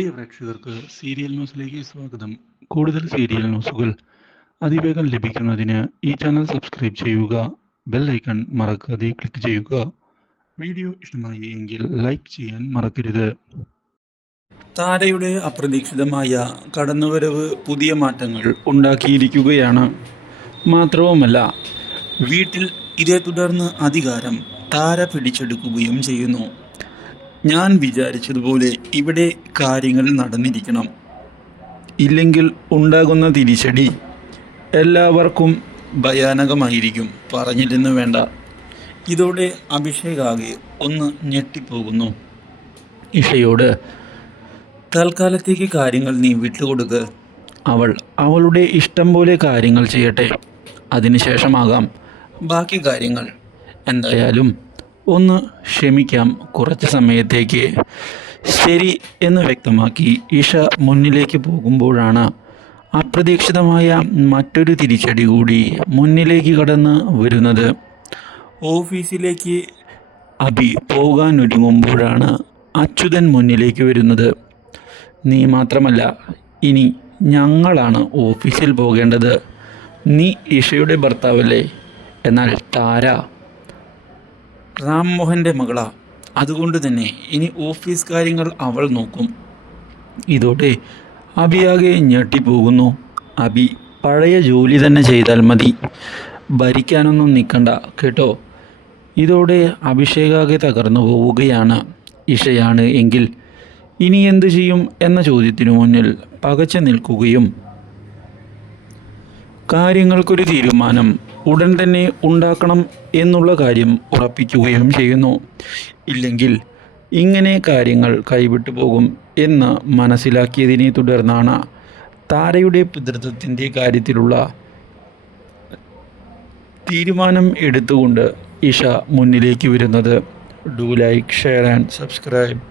പ്രിയ പ്രേക്ഷകർക്ക് സീരിയൽ ന്യൂസിലേക്ക് സ്വാഗതം. കൂടുതൽ സീരിയൽ ന്യൂസുകൾ അതിവേഗം ലഭിക്കുന്നതിന് ഈ ചാനൽ സബ്സ്ക്രൈബ് ചെയ്യുക ബെൽ ഐക്കൺ മറക്കാതെ ക്ലിക്ക് ചെയ്യുക. വീഡിയോ ഇഷ്ടമായി എങ്കിൽ ലൈക്ക് ചെയ്യാൻ മറക്കരുത്. താരയുടെ അപ്രതീക്ഷിതമായ കടന്നുവരവ് പുതിയ മാറ്റങ്ങൾ ഉണ്ടാക്കിയിരിക്കുകയാണ്. മാത്രവുമല്ല വീട്ടിൽ ഇതേ തുടർന്ന് അധികാരം താര പിടിച്ചെടുക്കുകയും ചെയ്യുന്നു. ഞാൻ വിചാരിച്ചതുപോലെ ഇവിടെ കാര്യങ്ങൾ നടന്നിരിക്കണം. ഇല്ലെങ്കിൽ ഉണ്ടാകുന്ന തിരിച്ചടി എല്ലാവർക്കും ഭയാനകമായിരിക്കും. പറഞ്ഞില്ലെന്ന് വേണ്ട. ഇതോടെ അഭിഷേക് ആകെ ഒന്ന് ഞെട്ടിപ്പോകുന്നു. ഇഷയോട് തൽക്കാലത്തേക്ക് കാര്യങ്ങൾ നീ വിട്ടുകൊടുക്ക്. അവൾ അവളുടെ ഇഷ്ടം പോലെ കാര്യങ്ങൾ ചെയ്യട്ടെ. അതിനുശേഷമാകാം ബാക്കി കാര്യങ്ങൾ എന്തായാലും ഒന്ന് ക്ഷമിക്കാം കുറച്ച് സമയത്തേക്ക്. ശരി എന്ന് വ്യക്തമാക്കി ഇഷ മുന്നിലേക്ക് പോകുമ്പോഴാണ് അപ്രതീക്ഷിതമായ മറ്റൊരു തിരിച്ചടി കൂടി മുന്നിലേക്ക് കടന്ന് വരുന്നത്. ഓഫീസിലേക്ക് അഭി പോകാൻ ഒരുങ്ങുമ്പോഴാണ് അച്യുതൻ മുന്നിലേക്ക് വരുന്നത്. നീ മാത്രമല്ല ഇനി ഞങ്ങളാണ് ഓഫീസിൽ പോകേണ്ടത്. നീ ഇഷയുടെ ഭർത്താവല്ലേ? എന്നാൽ താര റാം മോഹന്റെ മകളാ. അതുകൊണ്ട് തന്നെ ഇനി ഓഫീസ് കാര്യങ്ങൾ അവൾ നോക്കും. ഇതോടെ അബിയാകെ ഞെട്ടിപ്പോകുന്നു. അബി പഴയ ജോലി തന്നെ ചെയ്താൽ മതി. ഭരിക്കാനൊന്നും നിൽക്കണ്ട കേട്ടോ? ഇതോടെ അഭിഷേകാകെ തകർന്നു പോവുകയാണ് ഇഷയാണ് എങ്കിൽ. ഇനി എന്തു ചെയ്യും എന്ന ചോദ്യത്തിനു മുന്നിൽ പകച്ചു നിൽക്കുകയും. കാര്യങ്ങൾക്കൊരു തീരുമാനം ഉടൻ തന്നെ ഉണ്ടാക്കണം എന്നുള്ള കാര്യം ഉറപ്പിക്കുകയും ചെയ്യുന്നു. ഇല്ലെങ്കിൽ ഇങ്ങനെ കാര്യങ്ങൾ കൈവിട്ടു പോകും എന്ന് മനസ്സിലാക്കിയതിനെ തുടർന്നാണ് താരയുടെ പിതൃത്വത്തിന്റെ കാര്യത്തിലുള്ള തീരുമാനം എടുത്തുകൊണ്ട് ഇഷ മുന്നിലേക്ക് വരുന്നത്. Do like share and subscribe